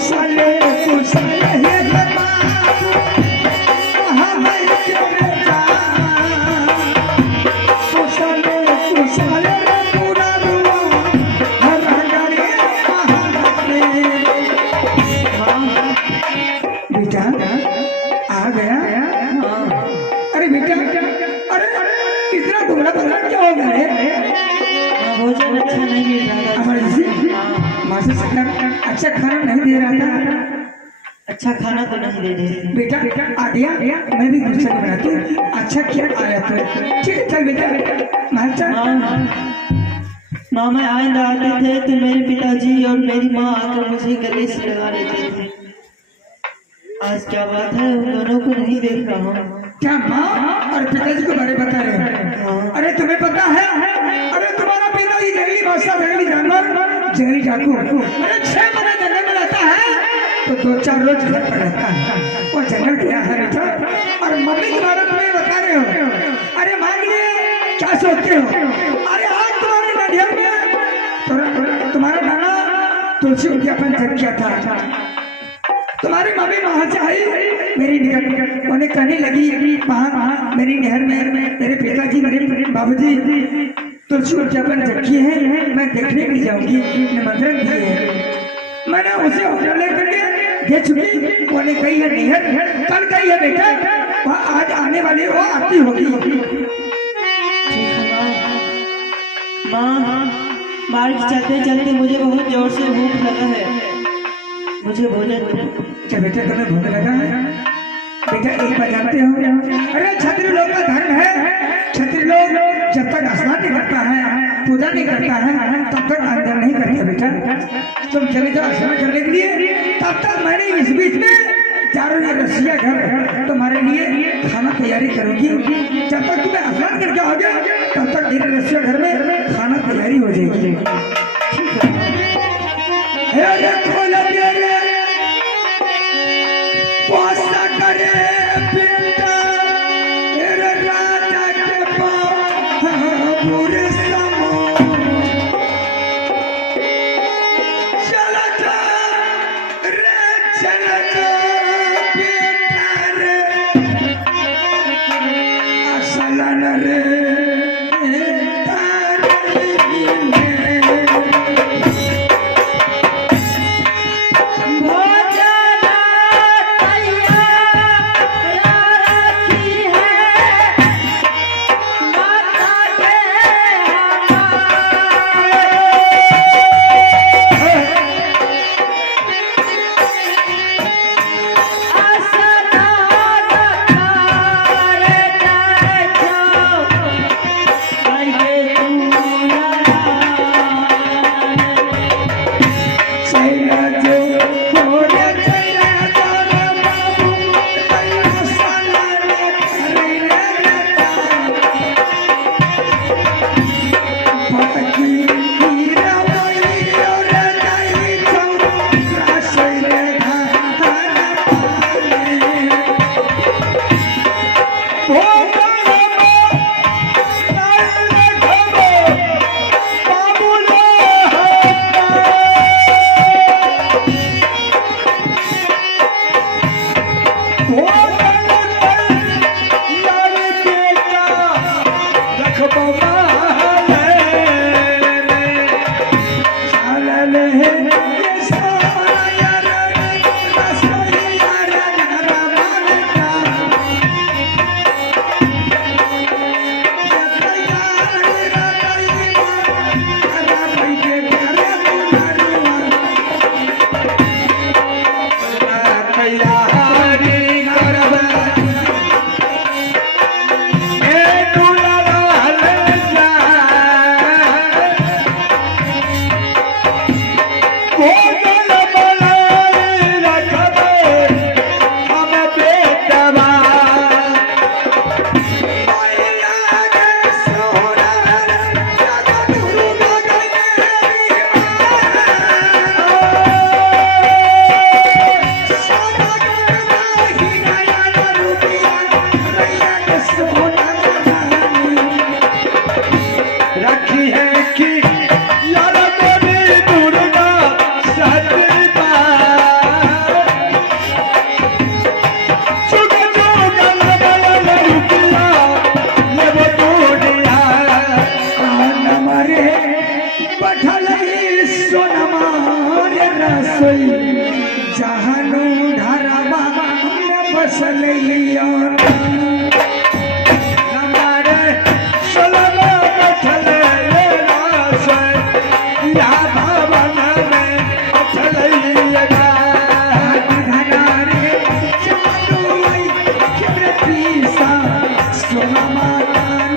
कुशले कुशले हे अच्छा खाना नहीं दे रहा था। अच्छा खाना तो नहीं दे रहे बेटा आ गया मैं भी गुस्सा नहीं बनाती अच्छा क्या आया तो ठीक है चल बेटा माँ मैं आइंदा आते थे तो मेरे पिताजी और मेरी माँ आकर मुझे गले से लगा लेते थे। आज क्या बात है उन दोनों को नहीं देख रहा हूँ। क्या माँ और पिताजी के बारे बता रहे हैं? अरे तुम्हें पता है अरे तुम्हारा पिताजी जंगली बादशाह जंगली जानवर जंगली डाकू अरे 6 महीने जंगल में रहता है तो 2-4 रोज घर पर रहता है। वो जंगल गया है बेटा और मम्मी के बारे में बता रहे हो। अरे मान लिए क्या सोचते हो? अरे आज तुम्हारे नडियर में तुम्हारा नाना तुलसी उद्यापन जब किया था तुम्हारी मम्मी वहां से आई मेरी निकट उन्हें कहने लगी वहाँ मेरी नहर में मेरे पिताजी मेरे बाबूजी तुलसी उद्यापन जब किए हैं मैं देखने के लिए जाऊंगी निमंत्रण दिए हैं। मैंने उसे होटल लेकर दे चुकी उन्हें कही है नहर कल कही है बेटा वह आज आने वाली वो आती होगी। माँ बाहर चलते चलते मुझे बहुत जोर से भूख लगा है मुझे भोजन क्या बेटा तुम्हें भूख लगा है? बेटा एक बार जानते हो अरे क्षत्रिय लोग का धर्म है क्षत्रिय लोग जब तक स्नान नहीं करता है पूजा नहीं करता है तब तक अंदर नहीं करता बेटा। तुम चले जाओ स्नान करने के लिए तब तक मैंने इस बीच में चारों रसिया घर तुम्हारे लिए खाना तैयारी करूंगी। जब तक तुम्हें स्नान करके आओगे तब तक मेरे रसिया घर में खाना तैयारी हो जाएगी। रसोई जहानो घरवा में बसलियो हमारे सोलमा बैठले रसोई या भवन में बैठलैया घरारे जादुई के पीसा सोनमा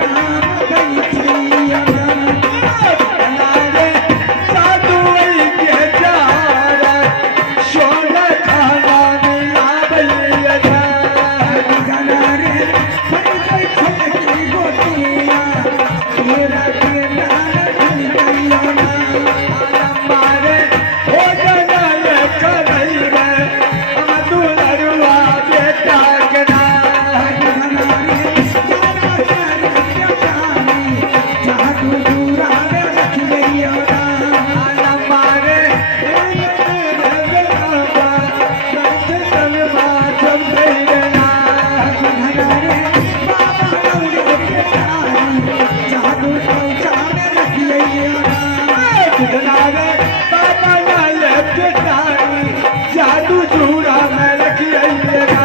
नाम गईथिया हमारे साधुई के जार सोल खाना मिलावैया घरारे फरी छटकी गोतिया तेरा के नाम गईथिया हमारे भोजन करई में हम दुलरुआ बेटा के नाम हमारे तलवा चंद्रना किनारे बाबा लाल के तारी जादू चूड़ा में रखिएगा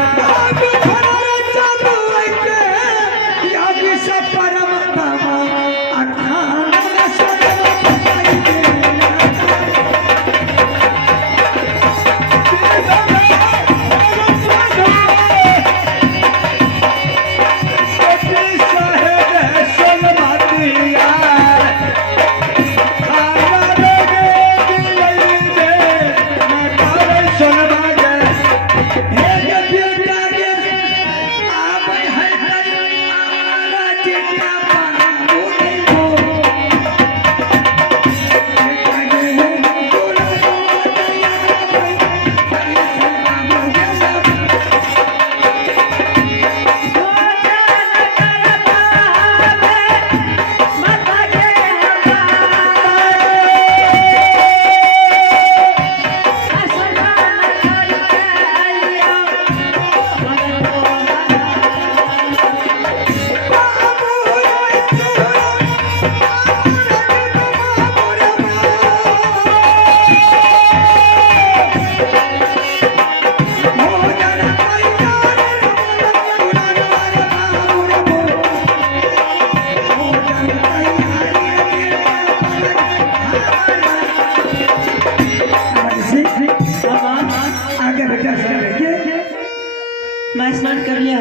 आगे बेटा मैं स्नान कर लिया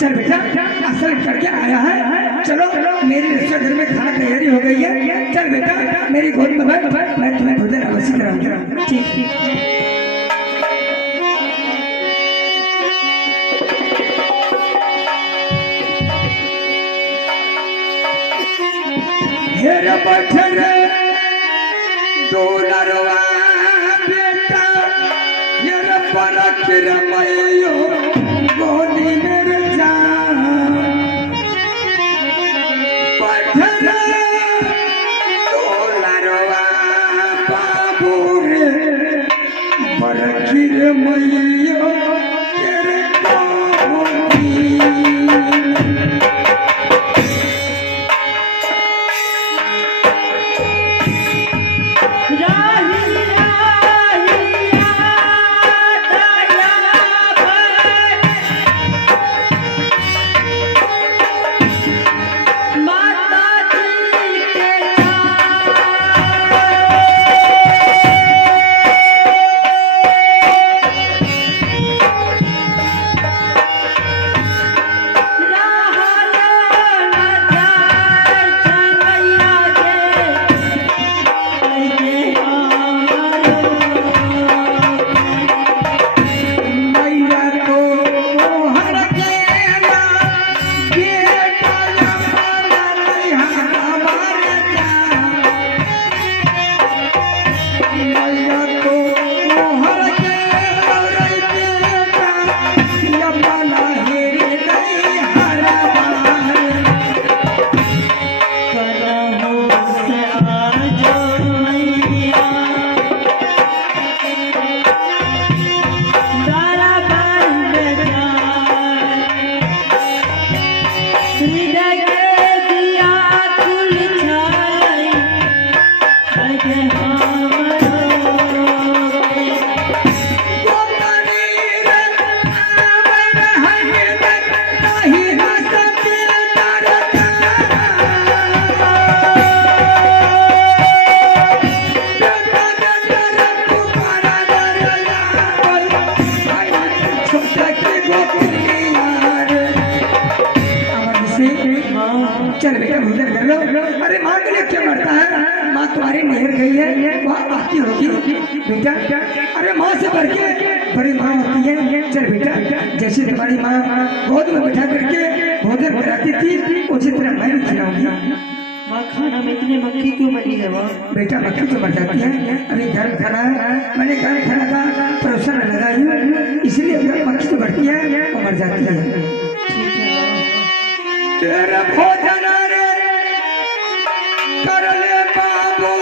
चल बेटा असल करके आया है चलो मेरी रसोई घर में खाना तैयारी हो गई है चल बेटा मेरी गोद में बैठ मैं तुम्हें भोजन अवश्य कराऊंगा ठीक ठीक हेर बठर डोलरवा बेटा हेर पर किरमयो गोदी मेरे जान बठर डोलरवा बाबू रे पर किरमयो तेरे गोदी गई है वह आती होगी बेटा। अरे माँ से बढ़ के बड़ी माँ होती है। चल बेटा, जैसे तुम्हारी माँ गोद में बैठा करके भोजन कराती थी उसी तरह मैं भी खिलाऊंगी। माँ खाना में इतने मक्खी क्यों बनी है माँ? बेटा मक्खी तो मर जाती है, अभी गर्म खाना है, मैंने गर्म खाना का परोसन लगाई हूँ, इसलिए मक्खी तो बढ़ती है वो मर जाती है। ठीक है माँ। तेरा भोजन रे कर ले बाबू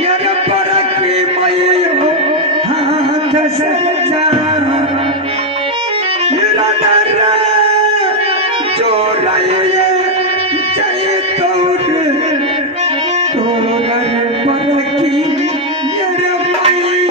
यार पर की मयो हाथ से जा मेरा डर जो राये चाहे तोर पर की यार मयो।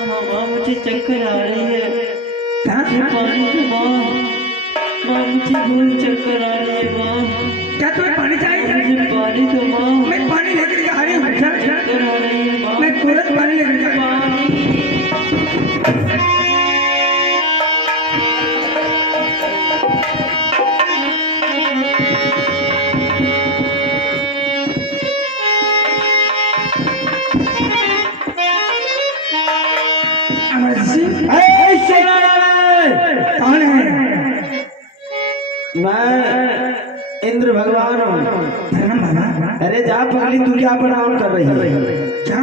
हाँ माँ मुझे चक्कर आ रही है। ये पानी तो माँ मुझे बहुत चक्कर आ रही है माँ। क्या तुम्हें पानी चाहिए? मुझे पानी तो माँ। मैं पानी लेकर के आ रही हूँ। चक्कर आ रही है माँ। मैं तुरंत पानी लेकर के कौन है? मैं इंद्र भगवान हूँ। प्रणाम बाबा। अरे जा पगली, तू क्या प्रणाम कर रही है? क्या?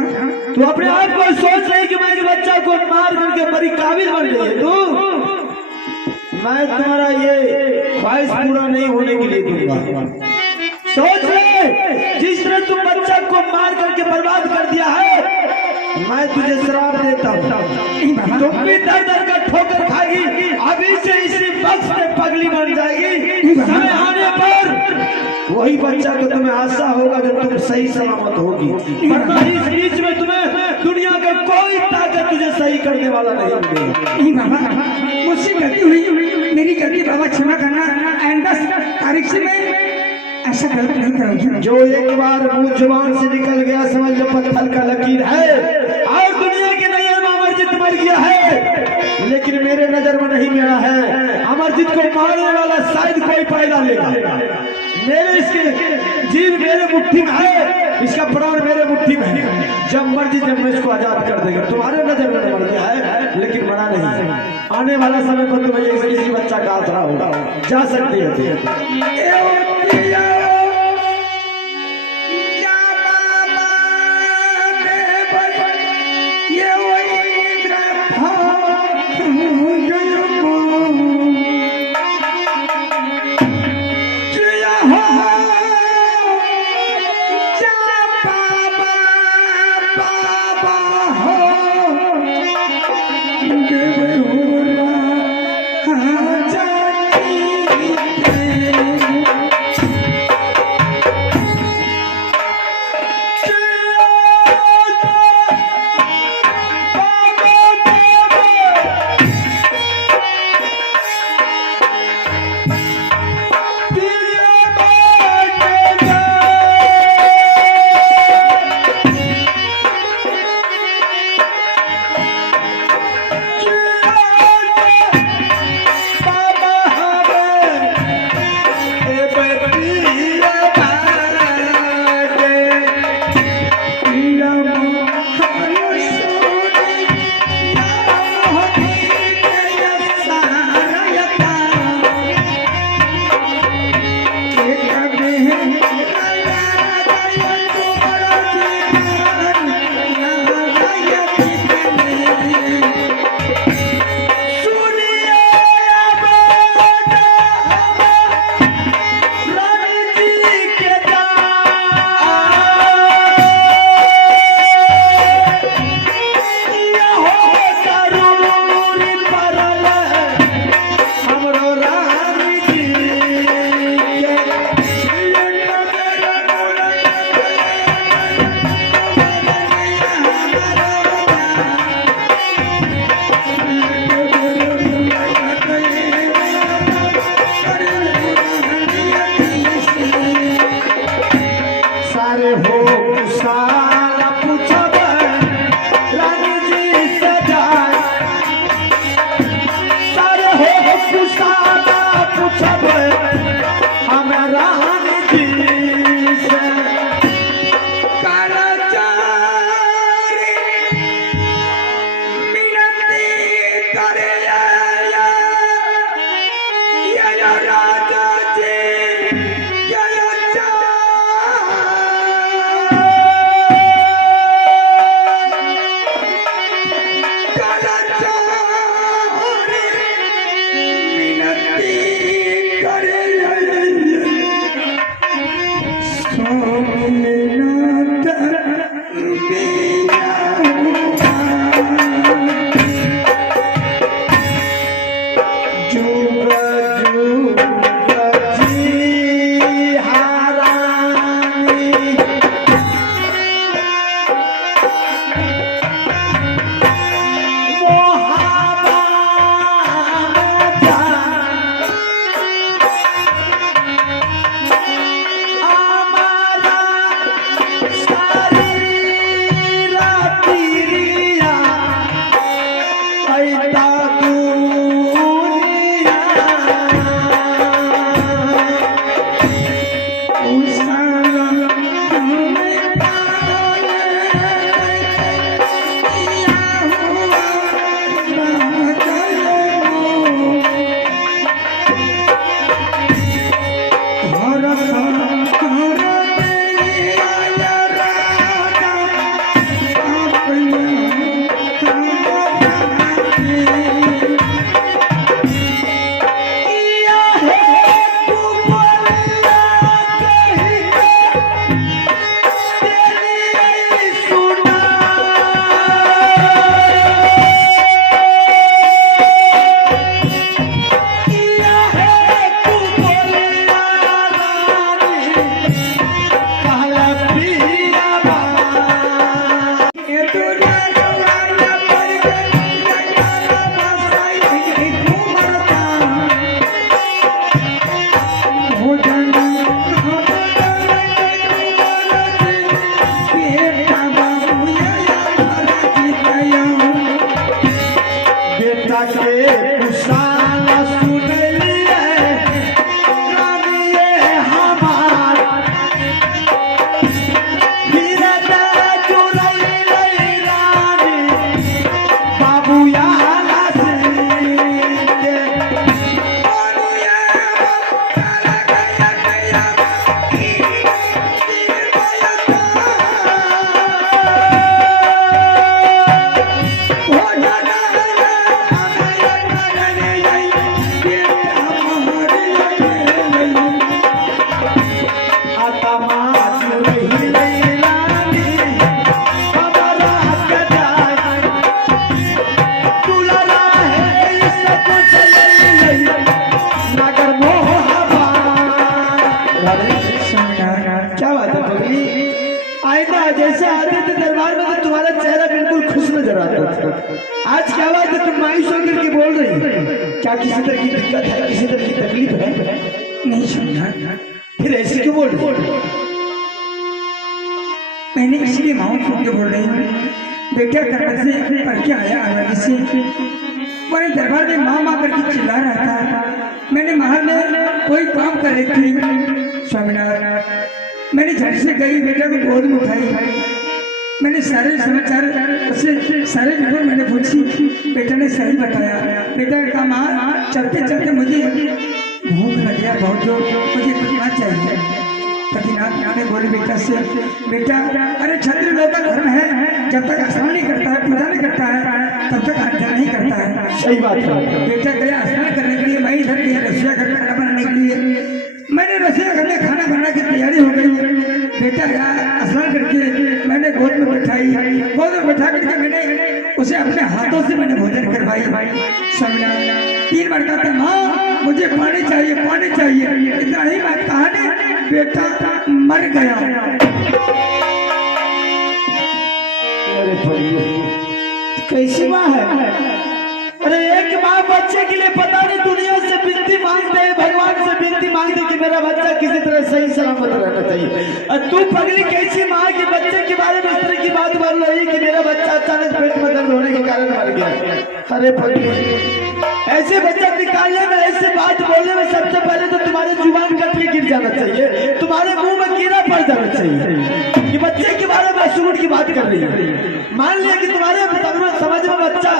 तू अपने आप को सोच रही कि मैं इस बच्चा को मार करके बड़ी काबिल बन गई है तू। मैं तुम्हारा ये ख्वाहिश पूरा नहीं होने के लिए दूंगा। सोच ले, जिस तरह तुम बच्चा को मार करके बर्बाद कर दिया है, मैं तुझे श्राप देता हूँ। तुम भी दर दर का ठोकर खाएगी, अभी से इसी वक्त में पगली बन जाएगी। समय आने पर वही बच्चा को तुम्हें आशा होगा जब तुम सही सलामत होगी, वरना इस बीच में तुम्हें दुनिया का कोई ताकत तुझे सही करने वाला नहीं मिलेगा। बाबा मुझसे गलती हुई, मेरी गलती बाबा क्षमा करना। आइंदा तारीख से मैं ऐसा गलत नहीं करूँगी। जो एक बार मुंह जुबान से निकल गया समझ लो पत्थर का लकीर है, और दुनिया की नजर में अमरजीत मर गया है, लेकिन मेरे नजर में नहीं गया है। अमरजीत को मारने वाला शायद कोई पैदा लेगा। मेरे इसके जीव मेरे मुट्ठी में है, इसका प्राण मेरे मुट्ठी में है। जब मर्जी जब मैं इसको आजाद कर देगा। तुम्हारे नजर में मर गया है लेकिन मरा नहीं। आने वाला समय पर तुम्हें किसी बच्चा का आसरा होगा। जा सकती है। बाबा आज क्या बात है, तुम मायूस होकर के बोल रही हो? क्या किसी तरह की दिक्कत है, किसी तरह की तकलीफ है? नहीं समझा। फिर ऐसे क्यों बोल रही हो? मैंने इसलिए माउंट फोन के बोल रही हूँ, बेटा करने से पढ़ के आया आगे से मैंने दरबार में माँ करके चिल्ला रहा था। मैंने महल में कोई काम कर रही थी स्वामीनाथ, मैंने झट से गई, बेटा को गोद में उठाई, मैंने सारे समाचार उससे सारे रिपोर्ट मैंने पूछी, बेटा ने सही बताया। बेटा का माँ चलते चलते मुझे भूख लग गया बहुत जोर, मुझे खाना चाहिए। पतिनाथ ने बोले बेटा से, बेटा अरे क्षत्रिय लोग का धर्म है, जब तक स्नान नहीं करता है, पूजा नहीं करता है, तब तक आज्ञा नहीं करता है। सही बात है। बेटा गया स्नान करने के लिए, मैं इधर गया रसोई घर में खाना बनाने के लिए। मैंने रसोई घर में खाना बनाने की तैयारी हो गई। बेटा गया स्नान करके, मैंने गोद में बैठाई, गोद में बैठा करके मैंने उसे अपने हाथों से मैंने भोजन करवाई। स्वामीनाथ 3 बार कहता, माँ मुझे पानी चाहिए, पानी चाहिए। इतना ही बात कहा ने बेटा मर गया। अरे कैसी माँ है? अरे एक माँ बच्चे के लिए पता नहीं दुनिया से विनती मांगते हैं, भगवान से विनती मांगते कि मेरा बच्चा किसी तरह सही सलामत रहना चाहिए। और तू पगली कैसी माँ के बच्चे के बारे में इस तरह की बात बोल रही कि मेरा बच्चा अचानक पेट में दर्द होने के कारण मर गया। अरे पगली, ऐसे बच्चा निकालने में, ऐसे बात बोलने में सबसे पहले तो तुम्हारे जुबान कट के गिर जाना चाहिए, तुम्हारे मुंह में कीड़ा पड़ जाना चाहिए कि बच्चे के बारे में सूट की बात कर रही है। मान लिया कि तुम्हारे समझ में बच्चा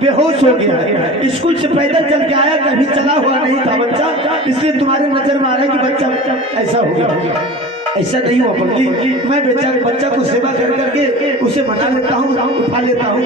बेहोश हो गया है, स्कूल से पैदल चल के आया, कभी चला हुआ नहीं था बच्चा, इसलिए तुम्हारे नजर में आ रहा है कि बच्चा ऐसा हो गया। ऐसा नहीं हुआ पगली, मैं बच्चा को सेवा कर करके उसे मना लेता हूँ, उठा लेता हूँ।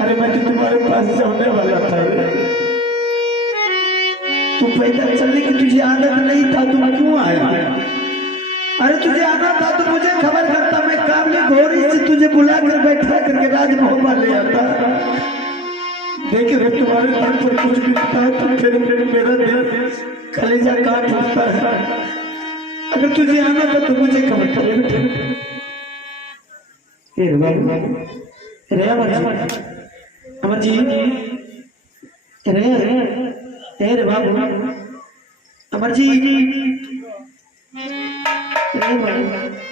अरे मैं तो तुम्हारे पास जाने वाला था। तू पैदल चलने की तुझे आदत नहीं था, तुम क्यों आया? अरे तुझे आना था तो मुझे खबर करता, मैं काबले घोड़ी से तुझे बुला कर बैठा करके राजमहल में ले आता। देखिए तुम्हारे घर पर कुछ भी होता है तो फिर मेरा दिल कलेजा काट उठता है। अगर तुझे आना था तो मुझे खबर कर। रे अमर जी रे रे बाबू अमर जी रे बाबू